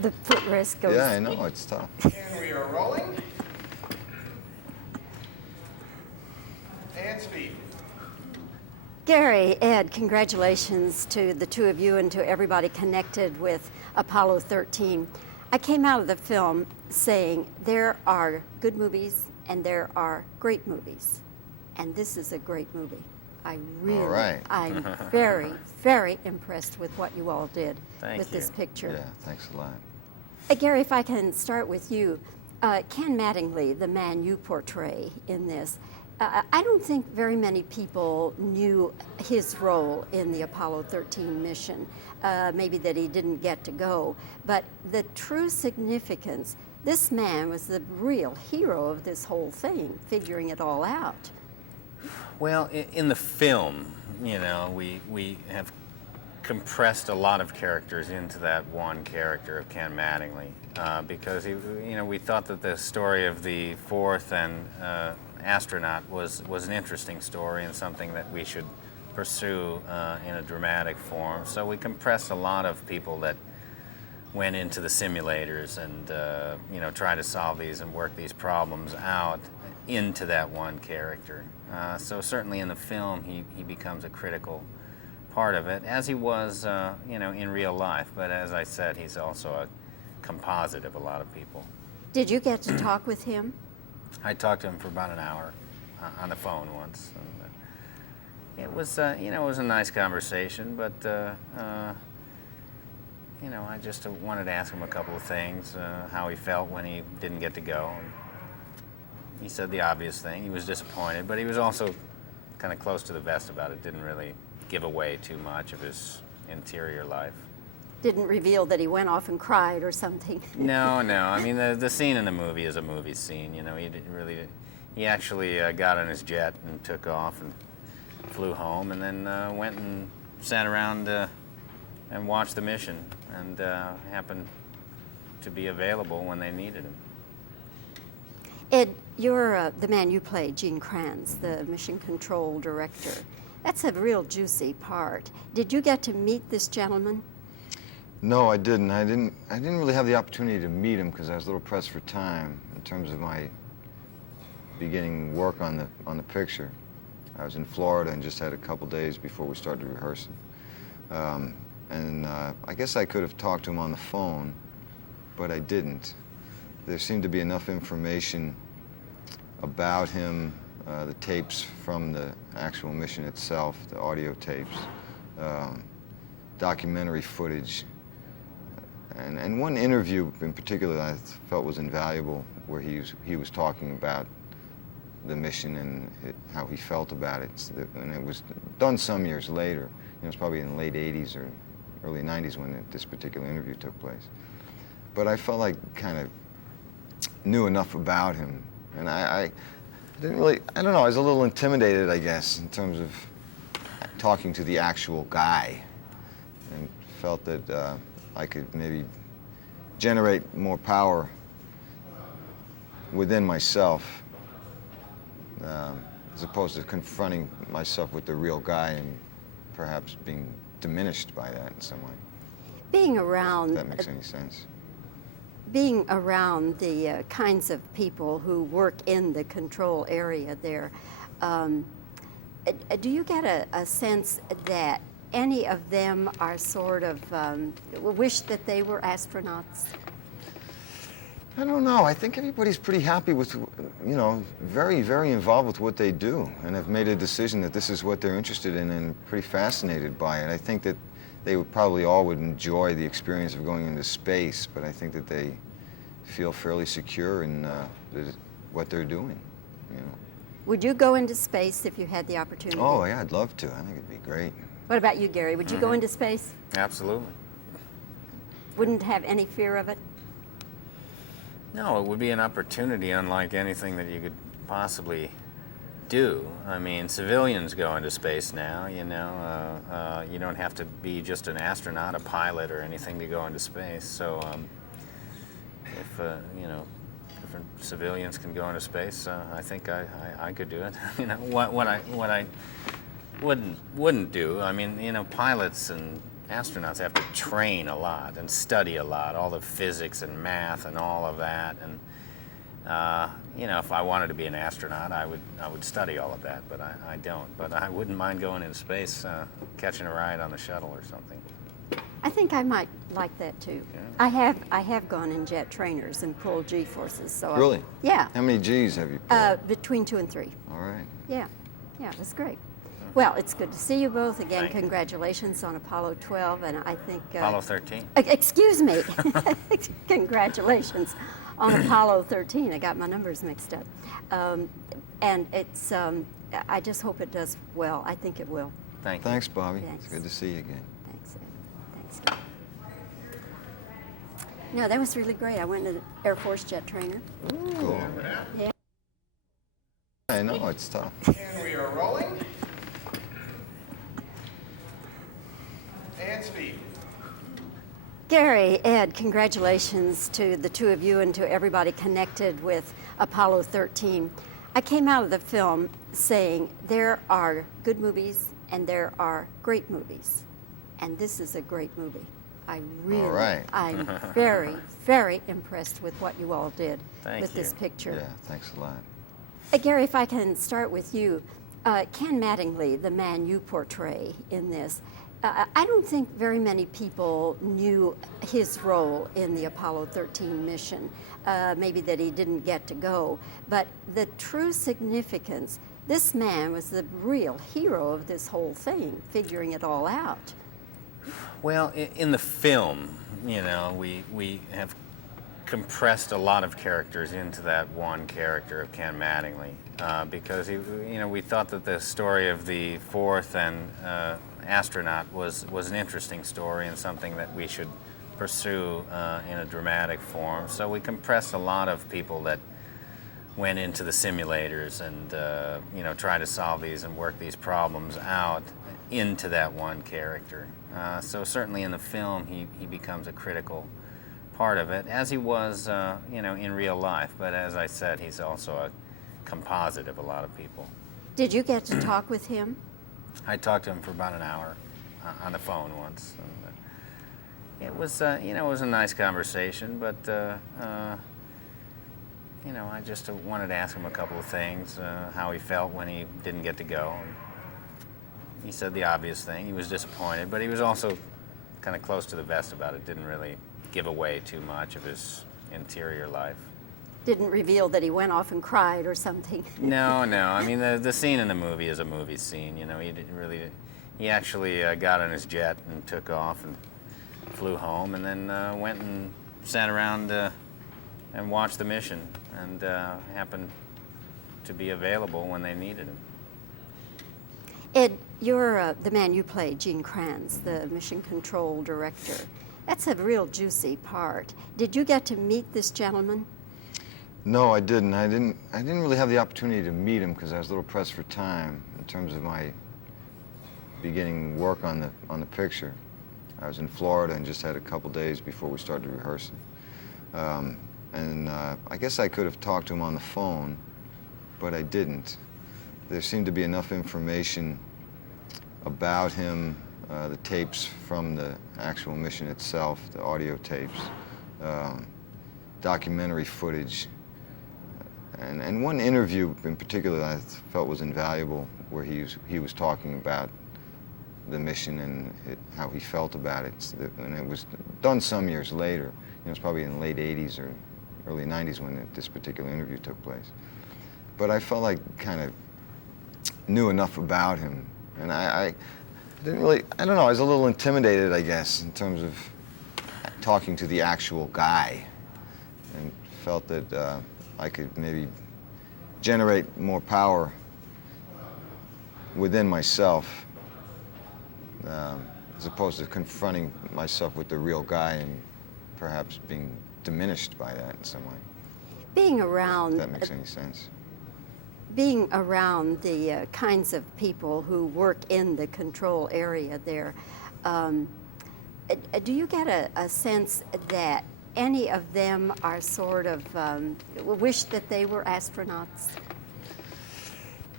the footrest goes. Yeah, I know, it's tough. And we are rolling. And speed. Gary, Ed, congratulations to the two of you and to everybody connected with Apollo 13. I came out of the film saying there are good movies and there are great movies. And this is a great movie. All right. I'm very, very impressed with what you all did with this picture. Yeah, thanks a lot. Gary, if I can start with you. Ken Mattingly, the man you portray in this, I don't think very many people knew his role in the Apollo 13 mission, maybe that he didn't get to go, but the true significance, this man was the real hero of this whole thing, figuring it all out. Well, in the film, you know, we have compressed a lot of characters into that one character of Ken Mattingly, because we thought that the story of the fourth and astronaut was an interesting story and something that we should pursue in a dramatic form. So we compressed a lot of people that went into the simulators and tried to solve these and work these problems out into that one character. So certainly in the film he becomes a critical part of it, as he was in real life. But as I said, he's also a composite of a lot of people. Did you get to talk with him? I talked to him for about an hour on the phone once. And it was it was a nice conversation, but I just wanted to ask him a couple of things, how he felt when he didn't get to go. And he said the obvious thing. He was disappointed, but he was also kind of close to the vest about it. Didn't really give away too much of his interior life. Didn't reveal that he went off and cried or something. No. I mean, the scene in the movie is a movie scene. You know, he actually got on his jet and took off and flew home, and then went and sat around and watched the mission, and happened to be available when they needed him. Ed, you're the man you play, Gene Kranz, the mission control director. That's a real juicy part. Did you get to meet this gentleman? No, I didn't. I didn't really have the opportunity to meet him because I was a little pressed for time in terms of my beginning work on the picture. I was in Florida and just had a couple days before we started rehearsing. I guess I could have talked to him on the phone, but I didn't. There seemed to be enough information about him, the tapes from the actual mission itself, the audio tapes, documentary footage, and one interview in particular that I felt was invaluable, where he was talking about the mission and how he felt about it. And it was done some years later. It was probably in the late 80s or early 90s when this particular interview took place. But I felt like kind of knew enough about him, and I didn't really, I don't know, I was a little intimidated, I guess, in terms of talking to the actual guy, and felt that I could maybe generate more power within myself, as opposed to confronting myself with the real guy and perhaps being diminished by that in some way. Being around... If that makes any sense. Being around the kinds of people who work in the control area there, do you get a sense that any of them are sort of wish that they were astronauts? I don't know. I think everybody's pretty happy with, very, very involved with what they do, and have made a decision that this is what they're interested in and pretty fascinated by it. I think that they would probably all would enjoy the experience of going into space, but I think that they feel fairly secure in what they're doing, Would you go into space if you had the opportunity? Oh, yeah, I'd love to. I think it'd be great. What about you, Gary? Would you go into space? Absolutely. Wouldn't have any fear of it? No, it would be an opportunity unlike anything that you could possibly do. I mean, civilians go into space now, you don't have to be just an astronaut, a pilot, or anything to go into space. So if different civilians can go into space, I think I could do it. What I wouldn't do, I mean, pilots and astronauts have to train a lot and study a lot, all the physics and math and all of that. And you know, if I wanted to be an astronaut, I would study all of that, but I don't. But I wouldn't mind going into space, catching a ride on the shuttle or something. I think I might like that too. Yeah. I have gone in jet trainers and pulled G forces. So Really? Yeah. How many G's have you pulled? Between 2 and 3. All right. Yeah, it was great. Well, it's good to see you both again. Thank you. Congratulations on Apollo 12, and I think Apollo 13. Excuse me. Congratulations on Apollo 13. I got my numbers mixed up, and it's. I just hope it does well. I think it will. Thank you. Thanks, Bobbie. Thanks. It's good to see you again. Thanks. Thanks. No, that was really great. I went to the Air Force jet trainer. Cool. Yeah. I know, it's tough. And we are rolling. And speed. Gary, Ed, congratulations to the two of you and to everybody connected with Apollo 13. I came out of the film saying there are good movies and there are great movies. And this is a great movie. All right. I'm very, very impressed with what you all did Thank with this you. picture. Yeah, thanks a lot. Gary, if I can start with you, Ken Mattingly, the man you portray in this, I don't think very many people knew his role in the Apollo 13 mission, maybe that he didn't get to go, but the true significance, this man was the real hero of this whole thing, figuring it all out. Well, in the film, you know, we have compressed a lot of characters into that one character of Ken Mattingly, because we thought that the story of the fourth and astronaut was an interesting story and something that we should pursue in a dramatic form. So we compressed a lot of people that went into the simulators and tried to solve these and work these problems out into that one character. So certainly in the film he becomes a critical part of it, as he was in real life. But as I said, he's also a composite of a lot of people. Did you get to talk with him? I talked to him for about an hour on the phone once. And, it was it was a nice conversation, but I just wanted to ask him a couple of things, how he felt when he didn't get to go. And he said the obvious thing. He was disappointed, but he was also kind of close to the vest about it. Didn't really give away too much of his interior life. Didn't reveal that he went off and cried or something. No. I mean, the scene in the movie is a movie scene. You know, he actually got on his jet and took off and flew home, and then went and sat around and watched the mission, and happened to be available when they needed him. Ed, you're the man you play, Gene Kranz, the mission control director. That's a real juicy part. Did you get to meet this gentleman? No, I didn't. I didn't really have the opportunity to meet him because I was a little pressed for time in terms of my beginning work on the picture. I was in Florida and just had a couple days before we started rehearsing. I guess I could have talked to him on the phone, but I didn't. There seemed to be enough information about him, the tapes from the actual mission itself, the audio tapes, documentary footage, and one interview in particular that I felt was invaluable, where he was talking about the mission and how he felt about it. And it was done some years later. It was probably in the late 80s or early 90s when this particular interview took place. But I felt like kind of knew enough about him, and I didn't really, I don't know, I was a little intimidated, I guess, in terms of talking to the actual guy, and felt that I could maybe generate more power within myself, as opposed to confronting myself with the real guy and perhaps being diminished by that in some way. Being around, If that makes any sense. being around the kinds of people who work in the control area there, do you get a sense that any of them are sort of wish that they were astronauts?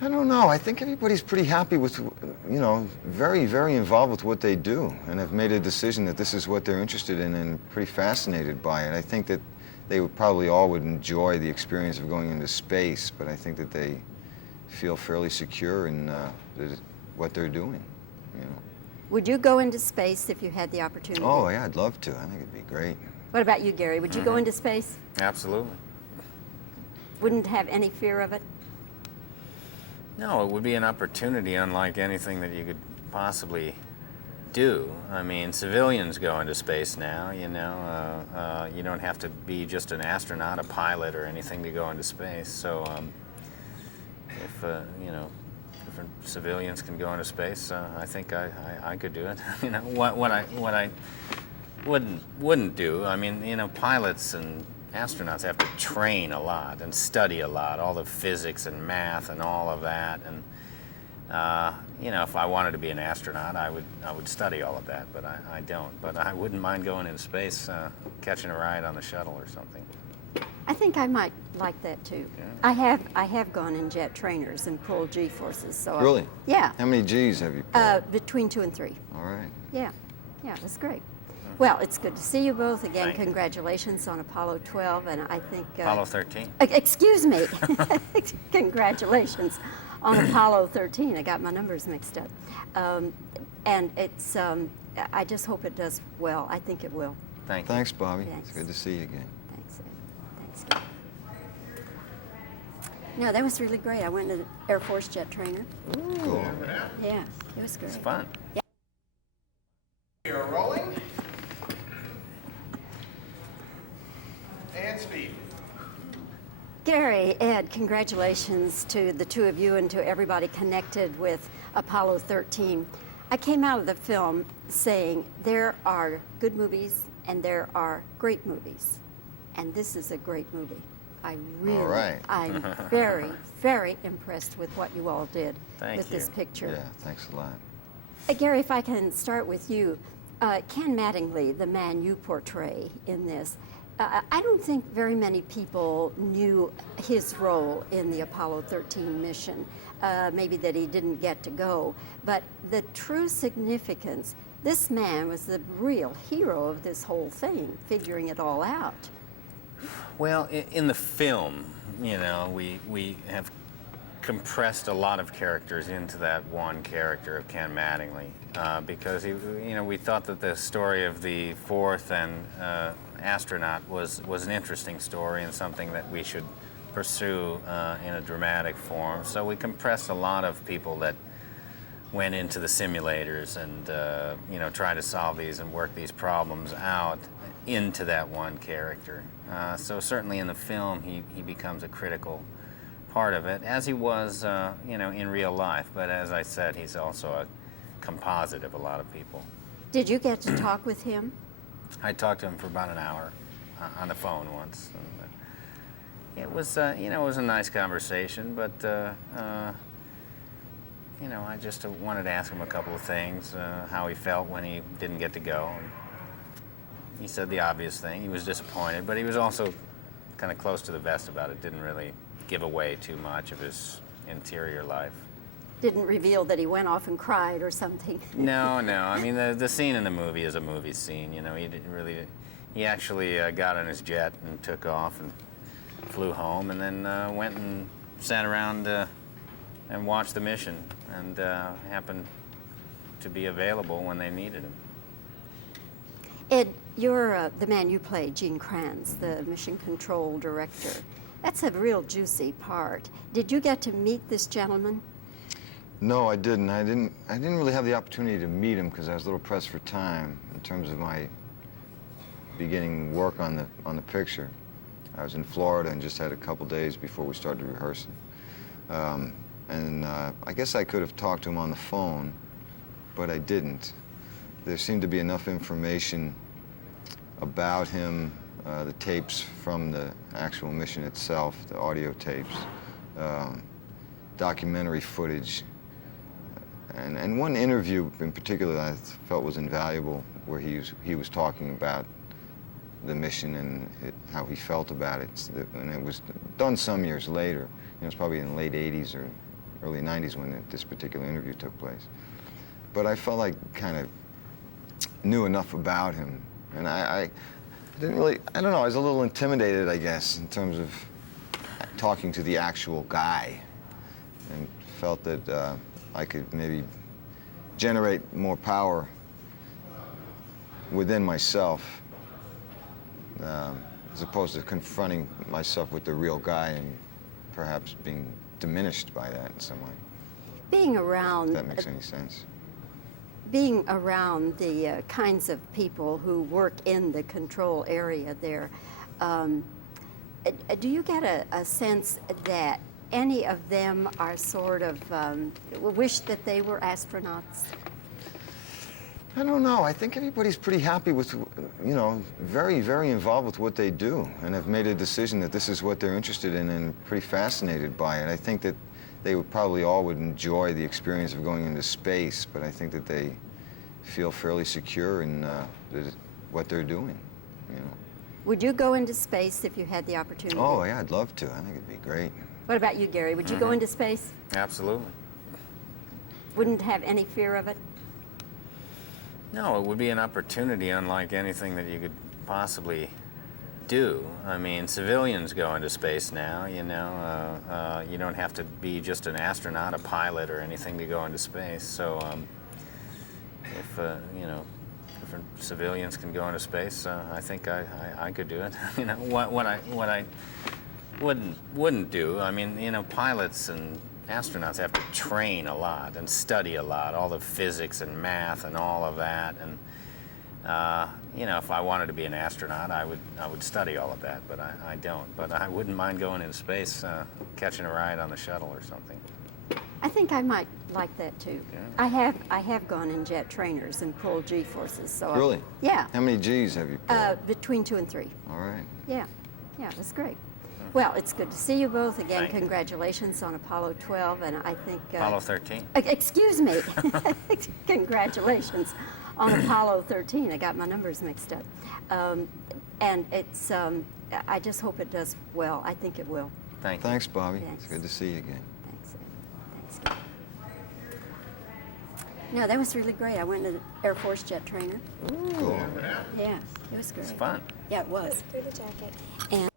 I don't know. I think everybody's pretty happy with, very, very involved with what they do and have made a decision that this is what they're interested in and pretty fascinated by it. I think that they would probably all would enjoy the experience of going into space, but I think that they feel fairly secure in what they're doing, Would you go into space if you had the opportunity? Oh, yeah, I'd love to. I think it'd be great. What about you, Gary? Would you go into space? Absolutely. Wouldn't have any fear of it? No, it would be an opportunity unlike anything that you could possibly do. I mean, civilians go into space now, you don't have to be just an astronaut, a pilot, or anything to go into space. So, if different civilians can go into space, I think I could do it. What I wouldn't do, I mean, pilots and astronauts have to train a lot and study a lot, all the physics and math and all of that. And if I wanted to be an astronaut, I would study all of that, but I don't. But I wouldn't mind going into space, catching a ride on the shuttle or something. I think I might like that too. Yeah. I have gone in jet trainers and pulled G-forces. So Really? Yeah. How many G's have you pulled? Between 2 and 3. All right. Yeah, it was great. Well, it's good to see you both again. Thank you. Congratulations on Apollo 12, and I think Apollo 13. Excuse me. Congratulations on Apollo 13. I got my numbers mixed up, and it's. I just hope it does well. I think it will. Thank you. Thanks, Bobbie. Thanks. It's good to see you again. Thanks. Thanks. No, that was really great. I went to the Air Force jet trainer. Cool. Yeah, it was great. It's fun. We are rolling. And speed. Gary, Ed, congratulations to the two of you and to everybody connected with Apollo 13. I came out of the film saying there are good movies and there are great movies. And this is a great movie. All right. I'm very, very impressed with what you all did Thank with this you. picture. Yeah, thanks a lot. Gary, if I can start with you, Ken Mattingly, the man you portray in this, I don't think very many people knew his role in the Apollo 13 mission, maybe that he didn't get to go, but the true significance, this man was the real hero of this whole thing, figuring it all out. Well, in the film, we have compressed a lot of characters into that one character of Ken Mattingly, because we thought that the story of the fourth and astronaut was an interesting story and something that we should pursue in a dramatic form. So we compressed a lot of people that went into the simulators and tried to solve these and work these problems out into that one character. So certainly in the film he becomes a critical part of it, as he was in real life. But as I said, he's also a composite of a lot of people. Did you get to talk with him? I talked to him for about an hour on the phone once. And, it was it was a nice conversation, but I just wanted to ask him a couple of things, how he felt when he didn't get to go. And he said the obvious thing. He was disappointed, but he was also kind of close to the vest about it. Didn't really give away too much of his interior life. Didn't reveal that he went off and cried or something. No. I mean, the scene in the movie is a movie scene. He didn't really. He actually got on his jet and took off and flew home, and then went and sat around and watched the mission, and happened to be available when they needed him. Ed, you're the man you play, Gene Kranz, the mission control director. That's a real juicy part. Did you get to meet this gentleman? No, I didn't. I didn't really have the opportunity to meet him because I was a little pressed for time in terms of my beginning work on the picture. I was in Florida and just had a couple days before we started rehearsing. I guess I could have talked to him on the phone, but I didn't. There seemed to be enough information about him, the tapes from the actual mission itself, the audio tapes, documentary footage, and one interview in particular that I felt was invaluable, where he was talking about the mission and how he felt about it. And it was done some years later. It was probably in the late 80s or early 90s when this particular interview took place. But I felt like kind of knew enough about him. And I didn't really, I don't know, I was a little intimidated, I guess, in terms of talking to the actual guy, and felt that I could maybe generate more power within myself, as opposed to confronting myself with the real guy and perhaps being diminished by that in some way. Being around, If that makes any sense. being around the kinds of people who work in the control area there, do you get a sense that any of them are sort of wish that they were astronauts? I don't know. I think everybody's pretty happy with, you know, very, very involved with what they do, and have made a decision that this is what they're interested in and pretty fascinated by it. I think that they would probably all would enjoy the experience of going into space, but I think that they feel fairly secure in what they're doing, you know. Would you go into space if you had the opportunity? Oh, yeah, I'd love to. I think it'd be great. What about you, Gary? Would you go into space? Absolutely. Wouldn't have any fear of it? No, it would be an opportunity unlike anything that you could possibly do. I mean, civilians go into space now, you know. You don't have to be just an astronaut, a pilot, or anything to go into space. So, if, you know, different civilians can go into space, I think I could do it. You know, what I wouldn't do, I mean, you know, pilots and astronauts have to train a lot and study a lot, all the physics and math and all of that. And you know, if I wanted to be an astronaut, I would study all of that, but I don't. But I wouldn't mind going into space, catching a ride on the shuttle or something. I think I might like that too. Yeah. I have gone in jet trainers and pulled G forces. So Really? Yeah. How many G's have you pulled? Between 2 and 3. All right. Yeah, it was great. Well, it's good to see you both again. Thank you. Congratulations on Apollo 12, and I think Apollo 13. Excuse me. Congratulations on Apollo 13. I got my numbers mixed up, and it's. I just hope it does well. I think it will. Thank you. Thanks, Bobbie. Thanks. It's good to see you again. Thanks. No, that was really great. I went to the Air Force jet trainer. Cool. Yeah, it was great. It's fun. Yeah, it was. Through the jacket. And